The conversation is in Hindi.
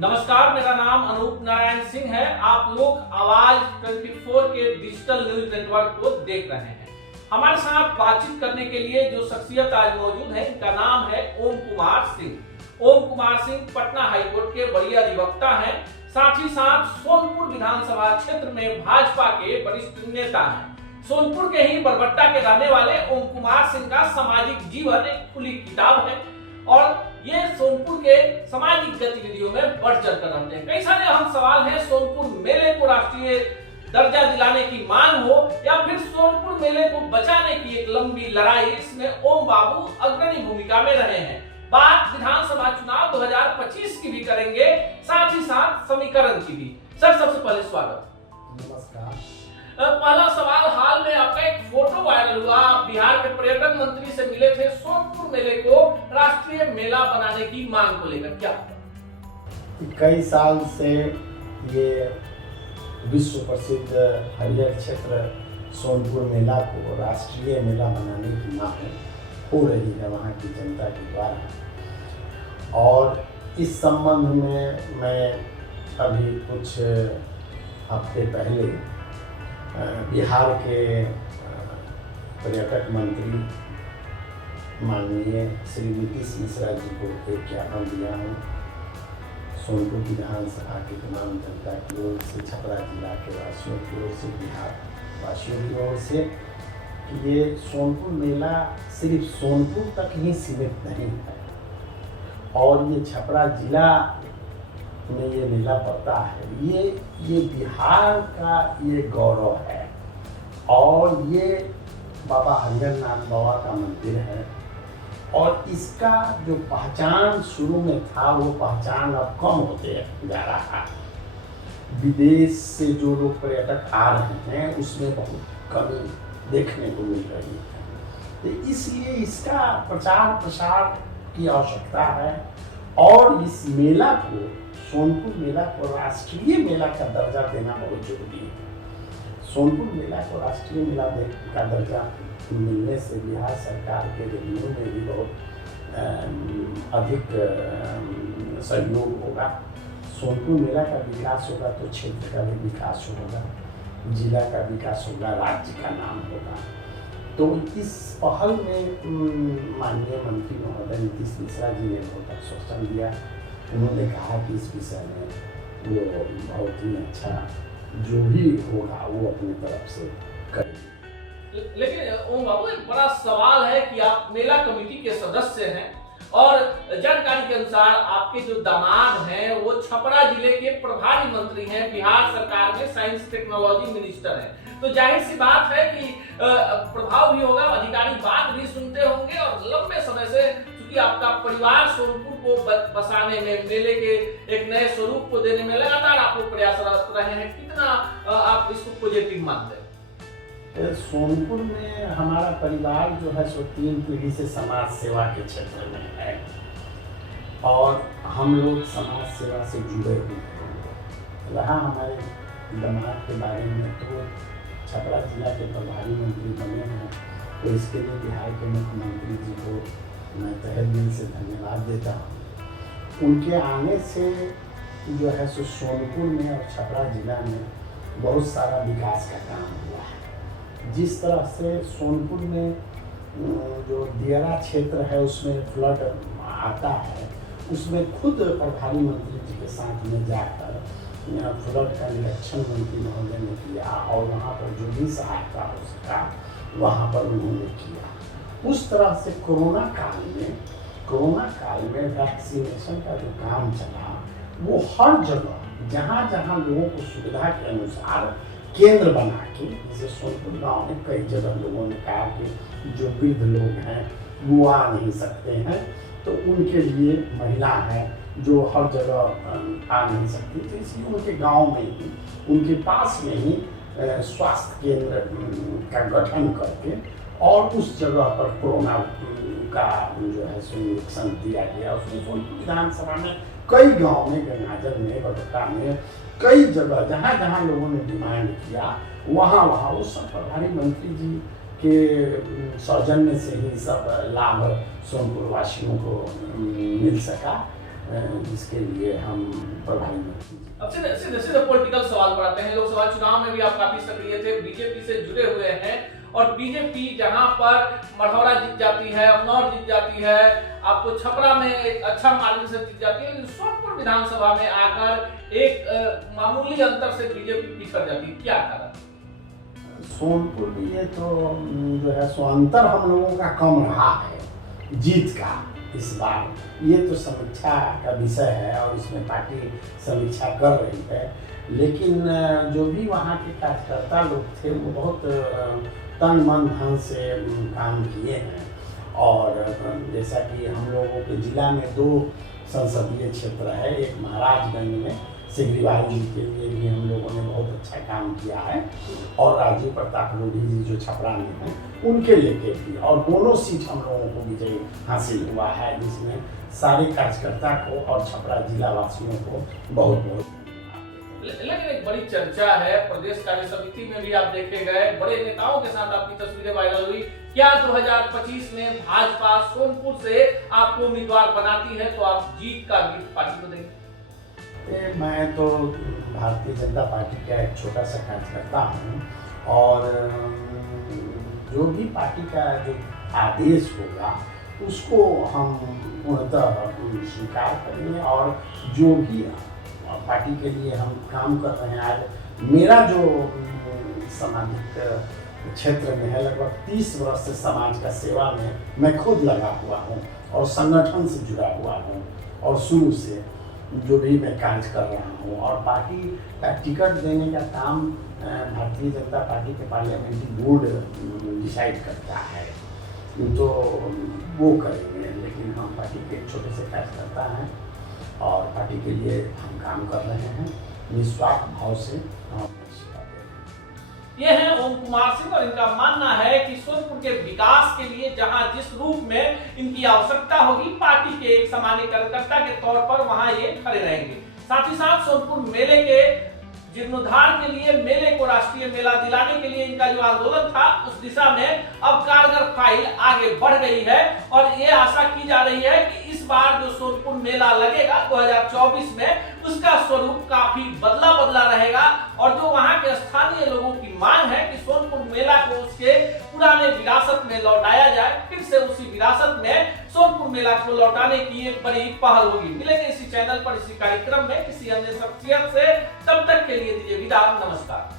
नमस्कार, मेरा नाम अनूप नारायण सिंह है। आप लोग आवाज 24 के डिजिटल न्यूज नेटवर्क को देख रहे हैं। हमारे साथ बातचीत करने के लिए जो शख्सियत आज मौजूद है, इनका नाम है ओम कुमार सिंह। ओम कुमार सिंह पटना हाईकोर्ट के वरीय अधिवक्ता हैं, साथ ही साथ सोनपुर विधानसभा क्षेत्र में भाजपा के वरिष्ठ नेता हैं। सोनपुर के ही बरबट्टा के रहने वाले ओम कुमार सिंह का सामाजिक जीवन एक खुली किताब है और ये सोनपुर के सामाजिक गतिविधियों में बढ़ चढ़ कर रहते हैं। कई सारे अहम सवाल हैं। सोनपुर मेले को राष्ट्रीय दर्जा दिलाने की मांग हो या फिर सोनपुर मेले को बचाने की एक लंबी लड़ाई, इसमें ओम बाबू अग्रणी भूमिका में रहे हैं। बात विधानसभा चुनाव 2025 की भी करेंगे, साथ ही साथ समीकरण की भी। सर, सबसे पहले स्वागत। नमस्कार। पहला सवाल, हाल में आपका एक फोटो वायरल हुआ, आप बिहार के पर्यटन मंत्री से मिले थे, सोनपुर मेले को राष्ट्रीय मेला बनाने की मांग को लेकर, क्या? कई साल से ये विश्व प्रसिद्ध हरियर क्षेत्र सोनपुर मेला को राष्ट्रीय मेला बनाने की मांग हो रही है वहाँ की जनता के द्वारा, और इस संबंध में मैं अभी कुछ हफ्ते पहले बिहार के पर्यटक मंत्री माननीय श्री नीतीश मिश्रा जी को एक ज्ञापन दिया हूँ सोनपुर विधानसभा के तमाम जनता की ओर से, छपरा जिला के वासियों की ओर से, बिहार वासियों की ओर से, कि ये सोनपुर मेला सिर्फ सोनपुर तक ही सीमित नहीं है और ये छपरा जिला में ये मेला पड़ता है। ये बिहार का ये गौरव है और ये बाबा हरिहर नाथ बाबा का मंदिर है और इसका जो पहचान शुरू में था वो पहचान अब कम होते जा रहा है। विदेश से जो लोग पर्यटक आ रहे हैं उसमें बहुत कमी देखने को मिल रही है, तो इसलिए इसका प्रचार प्रसार की आवश्यकता है और इस मेला को, सोनपुर मेला को राष्ट्रीय मेला का दर्जा देना बहुत जरूरी है। सोनपुर मेला को राष्ट्रीय मेला का दर्जा मिलने से बिहार सरकार के रेवेन्यू में भी बहुत अधिक सहयोग होगा। सोनपुर मेला का विकास होगा तो क्षेत्र का भी विकास होगा, जिला का विकास होगा, राज्य का नाम होगा। तो इस पहल में माननीय मंत्री महोदय नीतीश मिश्रा जी ने बहुत आश्वासन दिया। उन्होंने कहा कि इस विषय में वो बहुत ही अच्छा जो भी होगा वो अपनी तरफ से करेंगे। लेकिन ओम बाबू, एक बड़ा सवाल है कि आप मेला कमेटी के सदस्य हैं और जानकारी के अनुसार आपके जो दामाद हैं वो छपरा जिले के प्रभारी मंत्री हैं, बिहार सरकार में साइंस टेक्नोलॉजी मिनिस्टर हैं। तो जाहिर सी बात है कि प्रभाव भी होगा, अधिकारी बात भी सुनते होंगे और लंबे समय से कि आपका परिवार सोनपुर को बसाने में, मेले के एक नए स्वरूप को देने में लगातार आप लोग प्रयासरत रहे हैं, कितना आप इसको पॉजिटिव मानते हैं? सोनपुर में हमारा परिवार जो है सो 3 पीढ़ी से समाज सेवा के क्षेत्र में है और हम लोग समाज सेवा से जुड़े हुए हैं। रहा हमारे दामाद के बारे में, तो छपरा जिला के प्रभारी मंत्री बने हैं, तो इसके लिए बिहार के मुख्यमंत्री जी को मैं तहे दिल से धन्यवाद देता हूँ। उनके आने से जो है सो सोनपुर में और छपरा जिला में बहुत सारा विकास का काम हुआ है। जिस तरह से सोनपुर में जो दियरा क्षेत्र है उसमें फ्लड आता है, उसमें खुद प्रभारी मंत्री जी के साथ में जाकर फ्लड का निरीक्षण मंत्री महोदय ने किया और वहाँ पर जो भी सहायता हो सका वहाँ पर उन्होंने किया। उस तरह से कोरोना काल में वैक्सीनेशन का जो काम चला वो हर जगह जहाँ जहाँ लोगों को सुविधा के अनुसार केंद्र बना के, जैसे सोनपुर गांव में कई जगह लोगों ने कहा कि जो वृद्ध लोग हैं वो आ नहीं सकते हैं, तो उनके लिए महिला है जो हर जगह आ नहीं सकती, तो इसलिए उनके गांव में ही, उनके पास में ही स्वास्थ्य केंद्र का गठन करके और उस जगह पर कोरोना का जो है सो निरीक्षण दिया गया। उसमें सोनपुर विधानसभा में कई गांव में, गंगाजल में, बरबट्टा में, कई जगह जहाँ जहाँ लोगों ने डिमांड किया वहाँ वो सब प्रभारी मंत्री जी के सौजन्य से ही सब लाभ सोनपुर वासियों को मिल सका। जिसके लिए हम प्रभावी नहीं। अब सीधे पॉलिटिकल सवाल पर आते हैं। लोकसभा चुनाव में भी आप काफी सक्रिय थे, बीजेपी से जुड़े हुए हैं, और बीजेपी जहां पर मढ़ौरा जीत जाती है, उन्नाव जीत जाती है, आपको छपरा में एक अच्छा मार्जिन से जीत जाती है, लेकिन सोनपुर विधानसभा में आकर एक मामूली अंतर से बीजेपी पिछड़ जाती है, क्या कारण? सोनपुर में ये तो जो है सो अंतर हम लोगों का कम रहा है जीत का इस बार। ये तो समीक्षा का विषय है और इसमें पार्टी समीक्षा कर रही है, लेकिन जो भी वहाँ के कार्यकर्ता लोग थे वो बहुत तन मन धन से काम किए हैं। और जैसा कि हम लोगों के जिला में 2 संसदीय क्षेत्र है, एक महाराजगंज में सिगरीवाल जी के लिए भी हम लोगों ने बहुत अच्छा काम किया है, और राजीव प्रताप रूढ़ी जी जो छपरा में हैं उनके लेके भी, और दोनों सीट हम लोगों को विजय हासिल हुआ है, जिसमें सारे कार्यकर्ता को और छपरा जिला वासियों को बहुत बहुत। लेकिन एक बड़ी चर्चा है, प्रदेश कार्य समिति में भी आप देखे गए, बड़े नेताओं के साथ आपकी तस्वीरें वायरल हुई। क्या 2025 में भाजपा सोनपुर से आपको उम्मीदवार बनाती है तो आप जीत का गिफ्ट पार्टी को देंगे? मैं तो भारतीय जनता पार्टी का एक छोटा सा कार्यकर्ता हूँ, और जो भी पार्टी का जो आदेश होगा उसको हम पूर्णतः स्वीकार करेंगे, और जो भी पार्टी के लिए हम काम कर रहे हैं। आज मेरा जो सामाजिक क्षेत्र में है, लगभग 30 वर्ष से समाज का सेवा में मैं खुद लगा हुआ हूँ और संगठन से जुड़ा हुआ हूँ, और शुरू से जो भी मैं कार्य कर रहा हूँ, और पार्टी का टिकट देने का काम भारतीय जनता पार्टी के पार्लियामेंट्री बोर्ड डिसाइड करता है, तो वो करेंगे। लेकिन हम पार्टी के एक छोटे से कार्यकर्ता हैं और पार्टी के लिए हम काम कर रहे हैं निस्वार्थ भाव से। ये है ओम कुमार सिंह, और इनका मानना है कि सोनपुर के विकास के लिए जहां जिस रूप में इनकी आवश्यकता होगी, पार्टी के एक सामान्य कार्यकर्ता के तौर पर वहां ये खड़े रहेंगे। साथ ही साथ सोनपुर मेले के जीर्णोद्धार के लिए, मेले को राष्ट्रीय मेला दिलाने के लिए इनका जो आंदोलन था, उस दिशा में अब कारगर फाइल आगे बढ़ गई है, और ये आशा की जा रही है कि इस बार जो सोनपुर मेला लगेगा 2024 में, उसका स्वरूप काफी बदला बदला रहेगा। और जो वहां के स्थानीय लोगों की मांग है कि सोनपुर मेला को उसके पुराने विरासत में लौटाया जाए, फिर से उसी विरासत में सोनपुर मेला को लौटाने की एक बड़ी पहल होगी। मिलेंगे इसी चैनल पर, इसी कार्यक्रम में किसी अन्य शख्सियत से। तब तक के लिए दीजिए विदा, नमस्कार।